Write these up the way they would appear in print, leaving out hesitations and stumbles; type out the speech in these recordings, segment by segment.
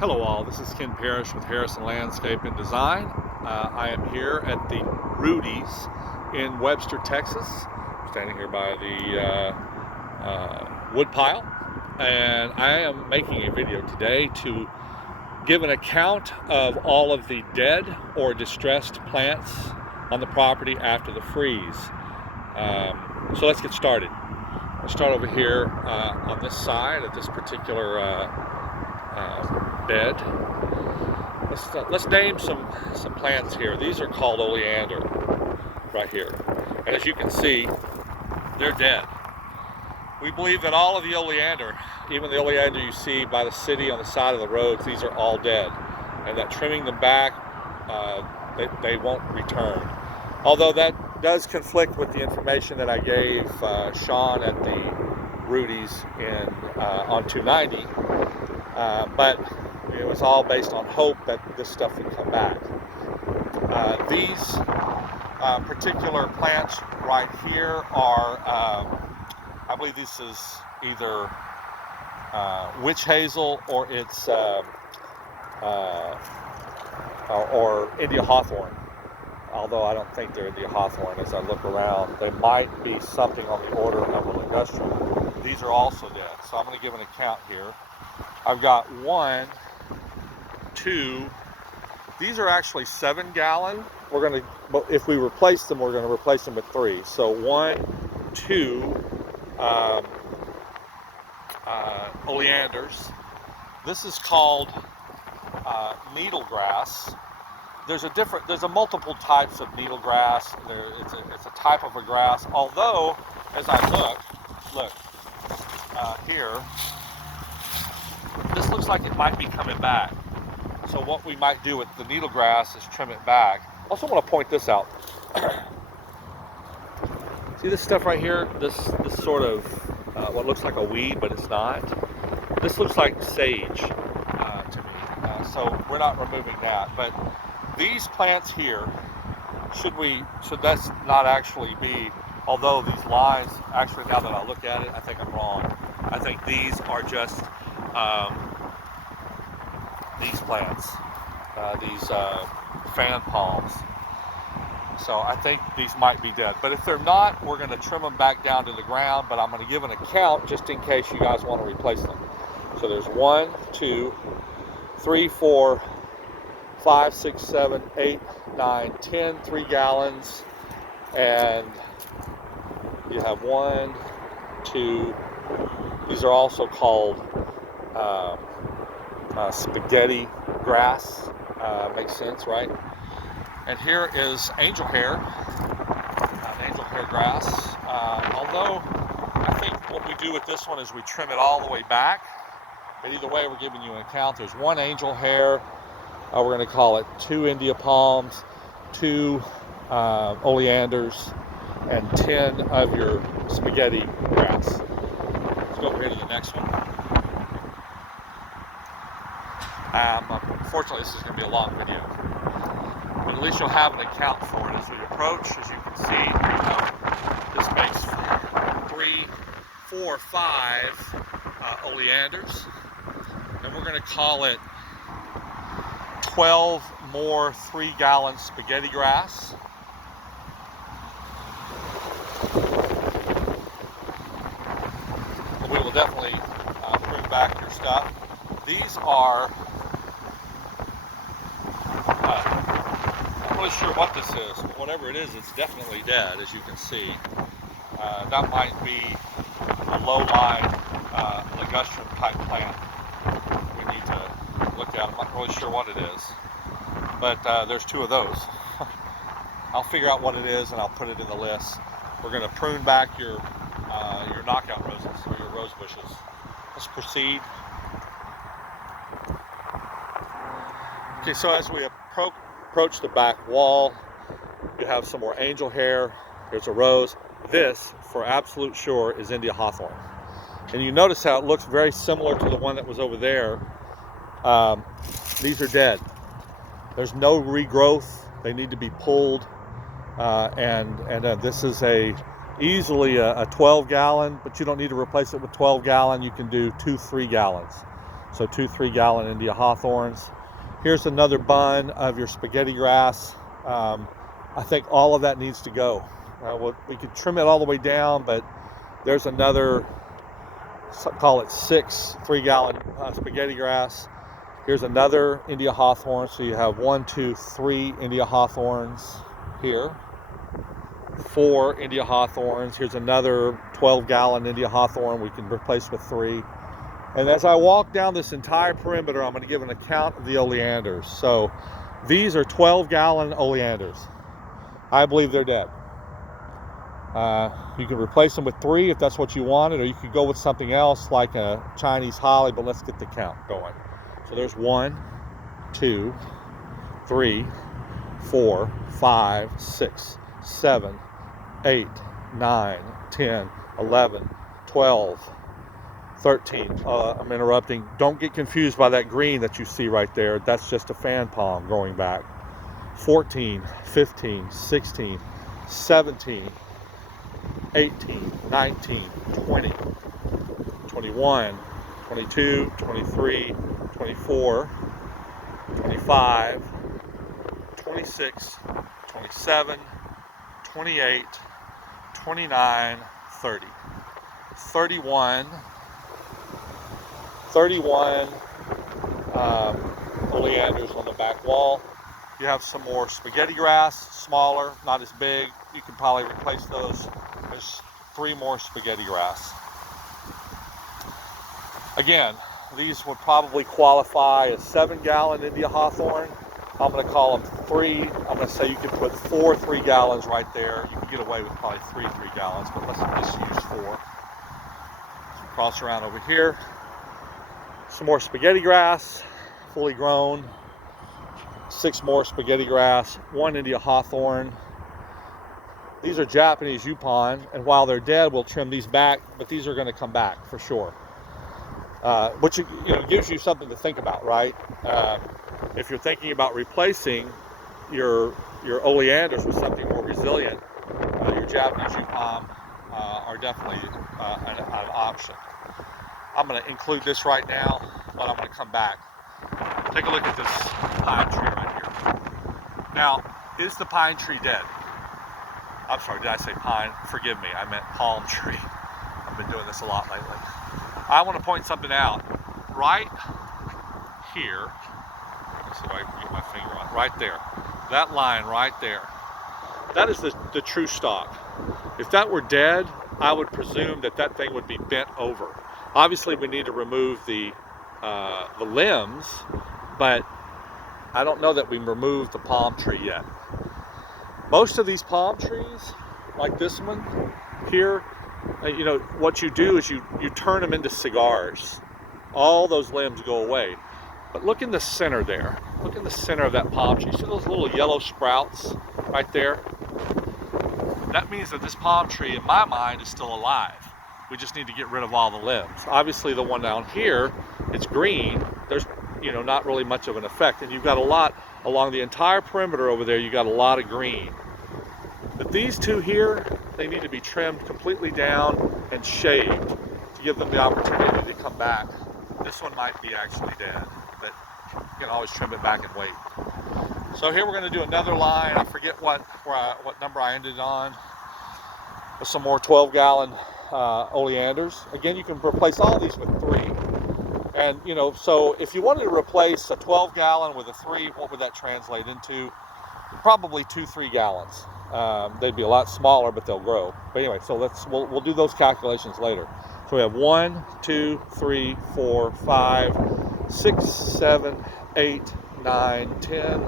Hello all, this is Ken Parrish with Harrison Landscape and Design. I am here at the Rudy's in Webster, Texas. I'm standing here by the wood pile, and I am making a video today to give an account of all of the dead or distressed plants on the property after the freeze. So let's get started. I'll start over here on this side at this particular bed. Let's name some plants here. These are called oleander right here. And as you can see, they're dead. We believe that all of the oleander, even the oleander you see by the city on the side of the roads, these are all dead. And that trimming them back, they won't return. Although that does conflict with the information that I gave Sean at the Rudy's on 290. But it was all based on hope that this stuff would come back. These particular plants right here are, I believe this is either witch hazel or it's or India hawthorn. Although I don't think they're India hawthorn as I look around. They might be something on the order of a ligustrum. These are also dead. So I'm going to give an account here. I've got 1, 2, these are actually 7-gallon. But if we replace them, we're going to replace them with 3. So 1, 2 oleanders. This is called needle grass. There's a multiple types of needle grass. It's a type of a grass. Although, as I look here, this looks like it might be coming back. So what we might do with the needle grass is trim it back. Also want to point this out. See this stuff right here? This sort of what looks like a weed, but it's not. This looks like sage to me. So we're not removing that. But these plants here, should that not actually be? Although these lines, actually, now that I look at it, I think I'm wrong. I think these are just these plants, these fan palms. So I think these might be dead. But if they're not, we're going to trim them back down to the ground, but I'm going to give an account just in case you guys want to replace them. So there's 1, 2, 3, 4, 5, 6, 7, 8, 9, 10, 3 gallons. And you have 1, 2, these are also called spaghetti grass. Makes sense, right? And here is angel hair grass. Although I think what we do with this one is we trim it all the way back. But either way, we're giving you an account. There's 1 angel hair. We're going to call it 2 India palms, 2 oleanders, and 10 of your spaghetti grass. Let's go over here to the next one. Unfortunately, this is going to be a long video, but at least you'll have an account for it as we approach. As you can see, this makes 3, 4, 5 oleanders, and we're going to call it 12 more 3-gallon spaghetti grass. We will definitely bring back your stuff. These are, I'm not really sure what this is, but whatever it is, it's definitely dead, as you can see. That might be a low-lying ligustrum type plant. We need to look at. I'm not really sure what it is, but there's 2 of those. I'll figure out what it is and I'll put it in the list. We're going to prune back your knockout roses or your rose bushes. Let's proceed. Okay, so as we approach the back wall, you have some more angel hair. There's a rose. This, for absolute sure, is India hawthorn. And you notice how it looks very similar to the one that was over there. These are dead. There's no regrowth. They need to be pulled. This is easily a 12-gallon, but you don't need to replace it with 12-gallon. You can do 2, 3 gallons. So 2 3-gallon India hawthorns. Here's another bun of your spaghetti grass. I think all of that needs to go. We could trim it all the way down, but there's another, call it 6 3-gallon spaghetti grass. Here's another India hawthorn. So you have 1, 2, 3 India hawthorns here. 4 India hawthorns. Here's another 12-gallon India hawthorn we can replace with 3. And as I walk down this entire perimeter, I'm going to give an account of the oleanders. So these are 12-gallon oleanders. I believe they're dead. You can replace them with 3 if that's what you wanted, or you could go with something else like a Chinese holly, but let's get the count going. So there's 1, 2, 3, 4, 5, 6, 7, 8, 9, 10, 11, 12, 13. I'm interrupting. Don't get confused by that green that you see right there. That's just a fan palm growing back. 14, 15, 16, 17, 18, 19, 20, 21, 22, 23, 24, 25, 26, 27, 28, 29, 30, 31 oleanders on the back wall. You have some more spaghetti grass, smaller, not as big. You can probably replace those. There's 3 more spaghetti grass. Again, these would probably qualify as 7-gallon India hawthorn. I'm going to call them 3. I'm going to say you can put 4 3-gallons right there. You can get away with probably 3 3-gallons, but let's just use 4. So cross around over here. Some more spaghetti grass, fully grown. 6 more spaghetti grass, 1 India hawthorn. These are Japanese yupon, and while they're dead, we'll trim these back, but these are going to come back for sure. Which gives you something to think about, right? If you're thinking about replacing your oleanders with something more resilient, your Japanese yupon are definitely an option. I'm going to include this right now, but I'm going to come back. Take a look at this pine tree right here. Now, is the pine tree dead? I'm sorry, did I say pine? Forgive me, I meant palm tree. I've been doing this a lot lately. I want to point something out. Right here, let's see if I can get my finger on it, right there. That line right there, that is the true stock. If that were dead, I would presume that thing would be bent over. Obviously, we need to remove the limbs, but I don't know that we removed the palm tree yet. Most of these palm trees, like this one here, what you do is you turn them into cigars. All those limbs go away. But look in the center there. Look in the center of that palm tree. See those little yellow sprouts right there? That means that this palm tree, in my mind, is still alive. We just need to get rid of all the limbs. Obviously, the one down here, it's green. There's, not really much of an effect. And you've got a lot along the entire perimeter over there. You got a lot of green. But these 2 here, they need to be trimmed completely down and shaved to give them the opportunity to come back. This one might be actually dead, but you can always trim it back and wait. So here we're going to do another line. I forget what number I ended on. With some more 12-gallon oleanders. Again, you can replace all these with 3. And so if you wanted to replace a 12-gallon with a 3, what would that translate into? Probably 2 3-gallons. They'd be a lot smaller, but they'll grow. But anyway, so we'll do those calculations later. So we have 1, 2, 3, 4, 5, 6, 7, 8, 9, 10,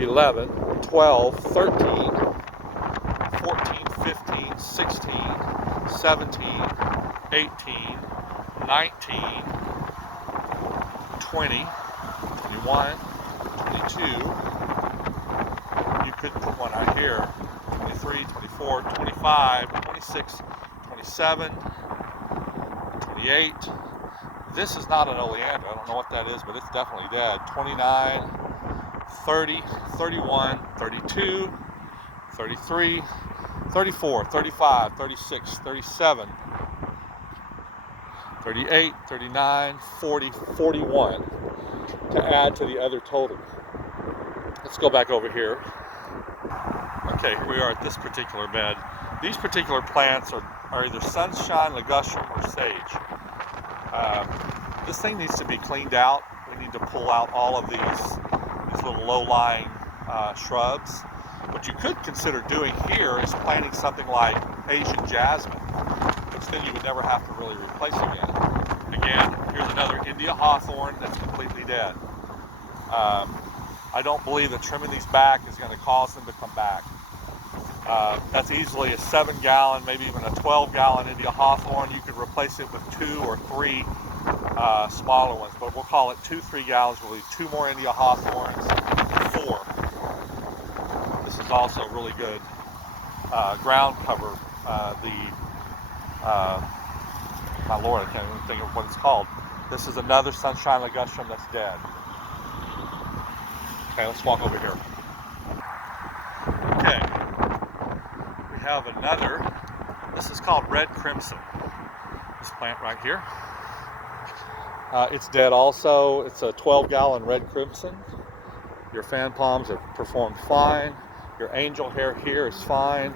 11, 12, 13, 14, 15, 16, 17, 18, 19, 20, 21, 22. You could put one out here. 23, 24, 25, 26, 27, 28. This is not an oleander. I don't know what that is, but it's definitely dead. 29, 30, 31, 32, 33, 34, 35, 36, 37, 38, 39, 40, 41 to add to the other total. Let's go back over here. Okay, here we are at this particular bed. These particular plants are either sunshine, ligustrum, or sage. This thing needs to be cleaned out. We need to pull out all of these little low-lying shrubs. What you could consider doing here is planting something like Asian jasmine, which then you would never have to really replace again. Again, here's another India hawthorn that's completely dead. I don't believe that trimming these back is going to cause them to come back. That's easily a 7-gallon, maybe even a 12-gallon India hawthorn. You could replace it with 2 or 3 smaller ones, but we'll call it 2-3 gallons. We'll leave 2 more India hawthorns, 4. This is also really good ground cover. My Lord, I can't even think of what it's called. This is another sunshine ligustrum that's dead. Okay, let's walk over here. Okay, we have another. This is called red crimson. This plant right here. It's dead also. It's a 12-gallon red crimson. Your fan palms have performed fine. Your angel hair here is fine.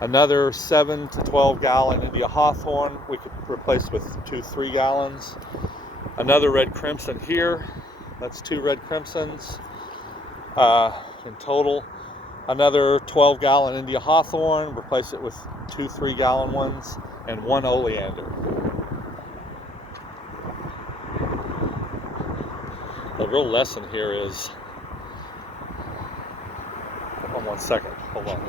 Another 7 to 12-gallon India hawthorn we could replace with 2-3 gallons. Another red crimson here. That's 2 red crimsons in total. Another 12-gallon India hawthorn. Replace it with 2 3-gallon ones and 1 oleander. The real lesson here is, hold on 1 second, hold on.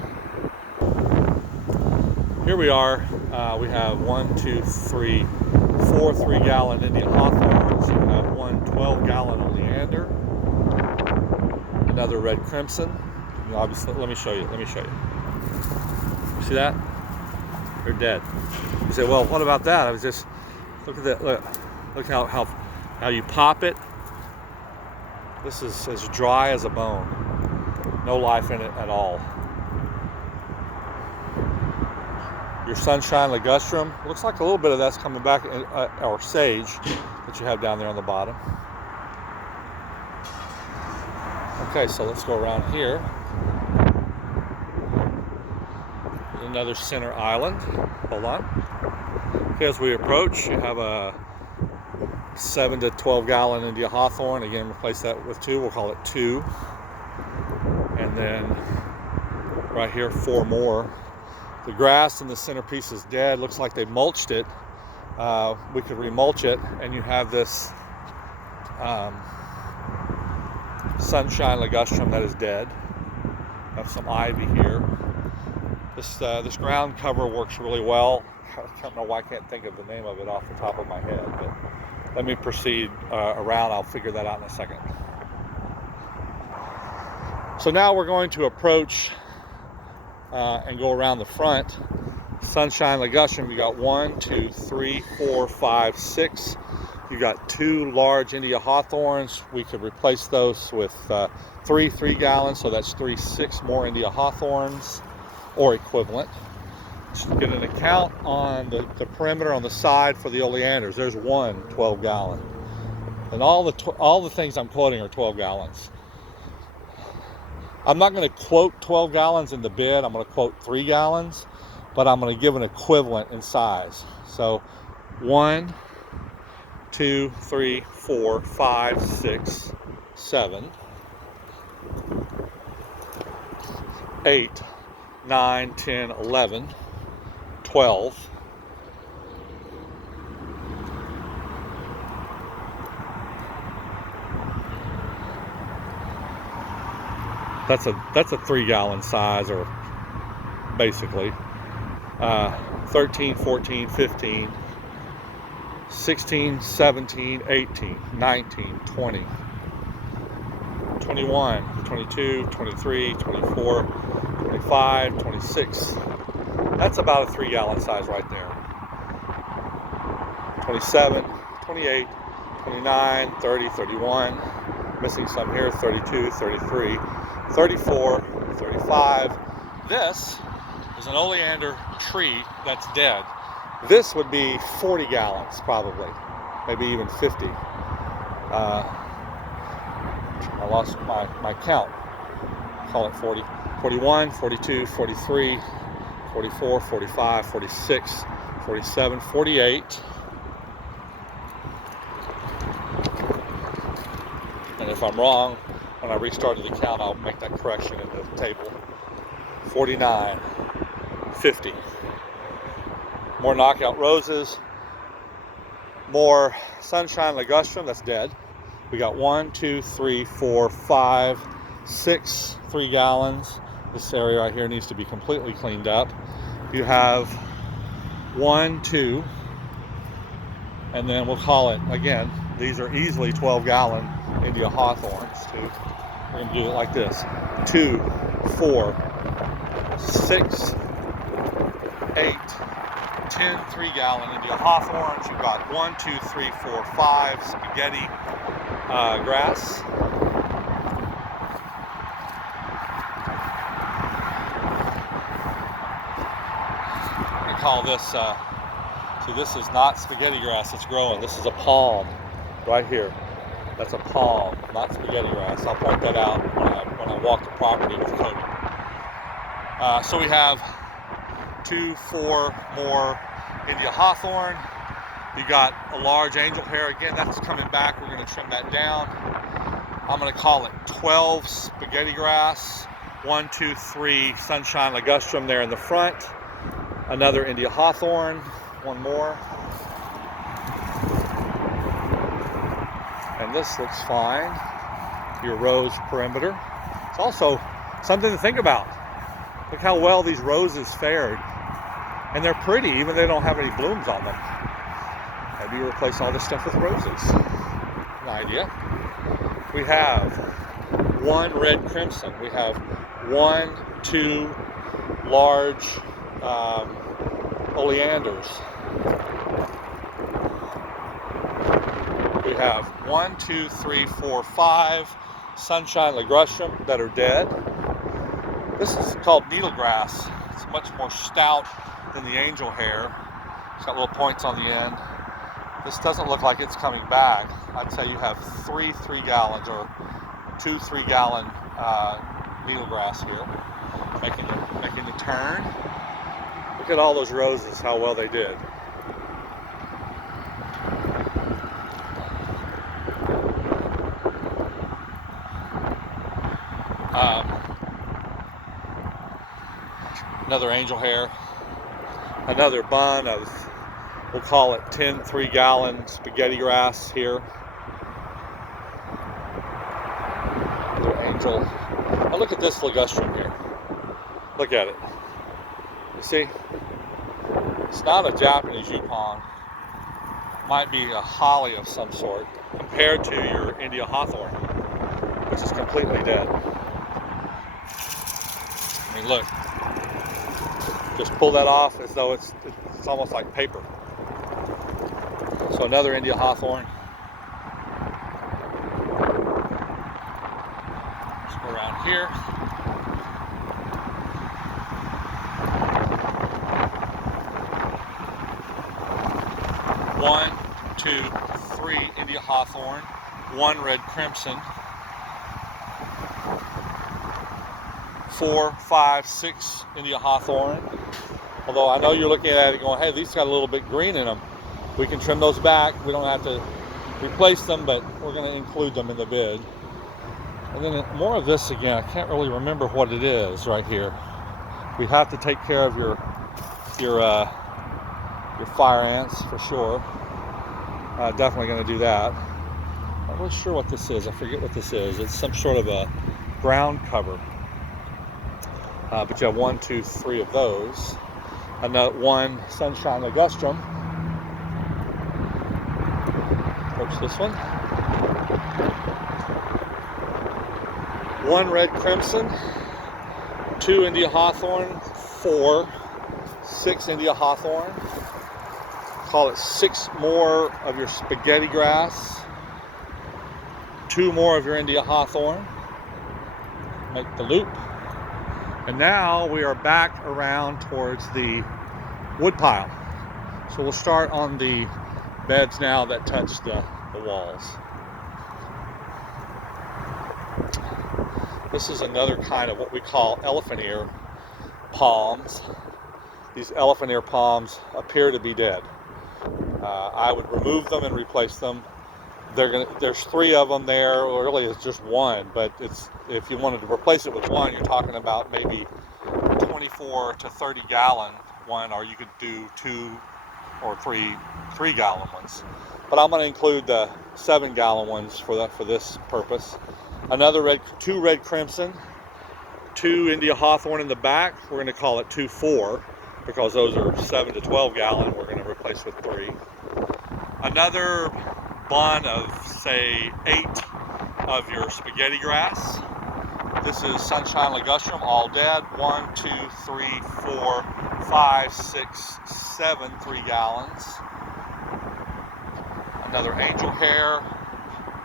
Here we are, we have 1, 2, 3, 4 3-gallon India hawthorns. We have 1 12-gallon oleander, another red crimson. Obviously, let me show you. See that? They're dead. You say, well, what about that? I was just, look at that, look how you pop it. This is as dry as a bone. No life in it at all. Your sunshine ligustrum, looks like a little bit of that's coming back, or sage that you have down there on the bottom. Okay, so let's go around here. Another center island. Hold on. Okay, as we approach, you have a 7 to 12-gallon India hawthorn. Again, replace that with 2. We'll call it 2. And then right here, 4 more. The grass in the centerpiece is dead. Looks like they mulched it. We could remulch it, and you have this sunshine ligustrum that is dead. Have some ivy here. This ground cover works really well. I don't know why I can't think of the name of it off the top of my head, but let me proceed around. I'll figure that out in a second. So now we're going to approach and go around the front. Sunshine ligustrum, you got 1, 2, 3, 4, 5, 6. You got 2 large India hawthorns. We could replace those with 3 gallons, so that's 6 more India hawthorns or equivalent. Just get an account on the perimeter on the side for the oleanders. There's 1 12-gallon, and all the things I'm quoting are 12 gallons. I'm not going to quote 12 gallons in the bid. I'm going to quote 3 gallons, but I'm going to give an equivalent in size. So 1, 2, 3, 4, 5, 6, 7, 8, 9, 10, 11, 12. That's a 3-gallon size, or basically 13, 14, 15, 16, 17, 18, 19, 20, 21, 22, 23, 24, 25, 26. That's about a 3-gallon size right there. 27, 28, 29, 30, 31, missing some here, 32, 33, 34, 35. This is an oleander tree that's dead. This would be 40 gallons probably, maybe even 50. I lost my count. Call it 40, 41, 42, 43, 44, 45, 46, 47, 48. And if I'm wrong, when I restarted the count, I'll make that correction in the table. 49, 50. More knockout roses. More sunshine ligustrum, that's dead. We got 1, 2, 3, 4, 5, 6 3 gallons. This area right here needs to be completely cleaned up. You have 1, 2, and then we'll call it, again, these are easily 12-gallon India hawthorns too. We're going to do it like this: 2, 4, 6, 8, 10 3-gallon India hawthorns. You've got 1, 2, 3, 4, 5 spaghetti grass. I call this, see, this is not spaghetti grass that's growing. This is a palm right here. That's a palm, not spaghetti grass. I'll point that out when I walk the property with Cody. So we have 2, 4 more India hawthorn. You got a large angel hair. Again, that's coming back. We're going to trim that down. I'm going to call it 12 spaghetti grass. 1, 2, 3 sunshine ligustrum there in the front. Another India hawthorn. One more. And this looks fine. Your rose perimeter. It's also something to think about. Look how well these roses fared. And they're pretty, even though they don't have any blooms on them. Maybe you replace all this stuff with roses. An idea. We have 1 red crimson. We have 1, 2 large oleanders. We have 1, 2, 3, 4, 5 sunshine ligustrum that are dead. This is called needlegrass. It's much more stout than the angel hair. It's got little points on the end. This doesn't look like it's coming back. I'd say you have 3 3-gallons or 2 3-gallon needlegrass here, making the turn. Look at all those roses, how well they did. Another angel hair, another bun of, we'll call it 10 3-gallon spaghetti grass here. Another angel. Now look at this ligustrum here. Look at it. You see? It's not a Japanese yukon. Might be a holly of some sort compared to your India hawthorn, which is completely dead. I mean, look. Just pull that off as though it's almost like paper. So another India hawthorn. Let's go around here. One, 2, 3 India hawthorn, 1 red crimson, 4, 5, 6 India hawthorn. Although I know you're looking at it going, hey, these got a little bit green in them. We can trim those back. We don't have to replace them, but we're going to include them in the bid. And then more of this again. I can't really remember what it is right here. We have to take care of your fire ants for sure. Definitely going to do that. I'm not really sure what this is. I forget what this is. It's some sort of a ground cover. But you have 1, 2, 3 of those. Another 1 sunshine ligustrum. Approach this one. 1 red crimson. 2 India hawthorn. 4, 6 India hawthorn. Call it 6 more of your spaghetti grass. 2 more of your India hawthorn. Make the loop. And now we are back around towards the wood pile. So we'll start on the beds now that touch the walls. This is another kind of what we call elephant ear palms. These elephant ear palms appear to be dead. I would remove them and replace them. There's 3 of them there, or really it's just one, but if you wanted to replace it with one, you're talking about maybe 24 to 30 gallon one, or you could do 2 or 3 gallon ones. But I'm going to include the 7 gallon ones for this purpose. Another 2 red crimson, 2 India hawthorn in the back. We're going to call it 2-4 because those are 7 to 12 gallon. We're going to replace with 3. Another bun of say 8 of your spaghetti grass. This is sunshine ligustrum, all dead. 1, 2, 3, 4, 5, 6, 7 3 gallons. Another angel hair.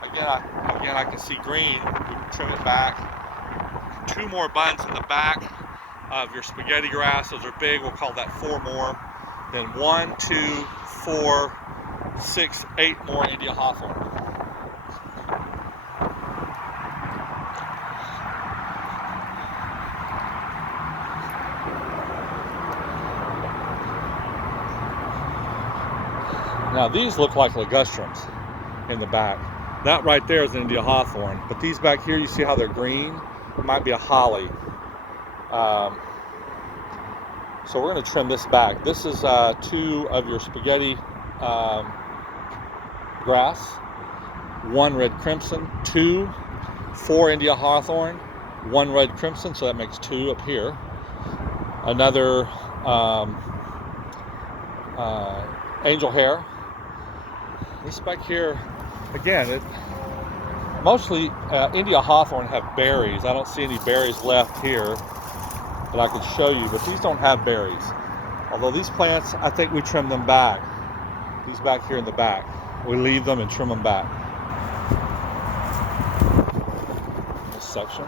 Again, I can see green. We can trim it back. 2 more buns in the back of your spaghetti grass. Those are big. We'll call that 4 more. Then 1, 2, 4, 6, 8 more India hawthorn. Now these look like ligustrums in the back. That right there is an India hawthorn, but these back here, you see how they're green? It might be a holly. So we're going to trim this back. This is 2 of your spaghetti grass, 1 red crimson, 2, 4 India hawthorn, 1 red crimson, so that makes 2 up here. Another angel hair. This back here, again, mostly India hawthorn have berries. I don't see any berries left here that I could show you, but these don't have berries. Although these plants, I think we trim them back. These back here in the back. We leave them and trim them back. This section.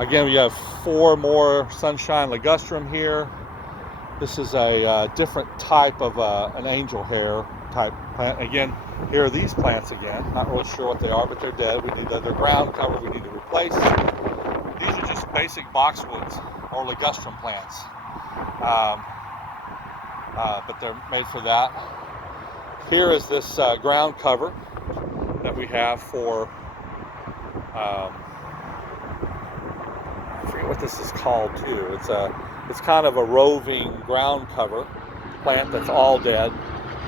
Again, we have 4 more sunshine ligustrum here. This is a different type of an angel hair type plant. Again, here are these plants again. Not really sure what they are, but they're dead. We need their ground cover we need to replace. These are just basic boxwoods or ligustrum plants. But they're made for that. Here is this ground cover that we have for, I forget what this is called too. It's kind of a roving ground cover plant that's all dead.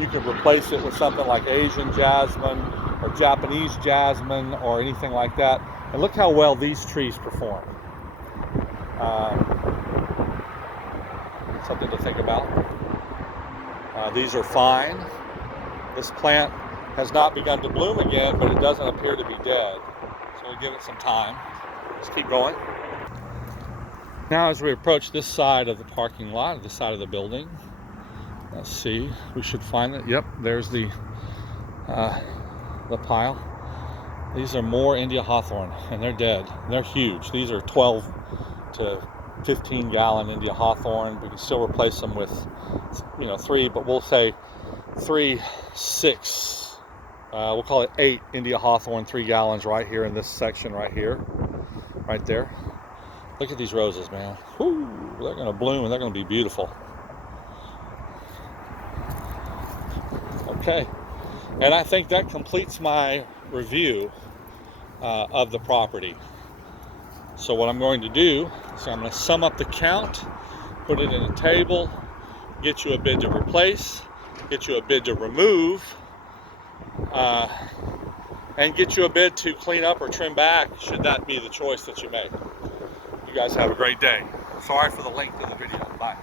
You could replace it with something like Asian jasmine or Japanese jasmine or anything like that. And look how well these trees perform. Something to think about. These are fine. This plant has not begun to bloom again, but it doesn't appear to be dead. So we'll give it some time. Let's keep going. Now as we approach this side of the parking lot, this side of the building, let's see, we should find it. Yep, there's the pile. These are more India hawthorn, and they're dead. They're huge. These are 12 to 15 gallon India hawthorn. We can still replace them with, 3, but we'll say 3, 6. We'll call it 8 India hawthorn 3 gallons right here in this section right here, right there. Look at these roses, man. Woo, they're going to bloom and they're going to be beautiful. Okay, and I think that completes my review of the property. So what I'm going to do is I'm going to sum up the count, put it in a table, get you a bid to replace, get you a bid to remove, and get you a bid to clean up or trim back, should that be the choice that you make. You guys have a great day. Sorry for the length of the video. Bye.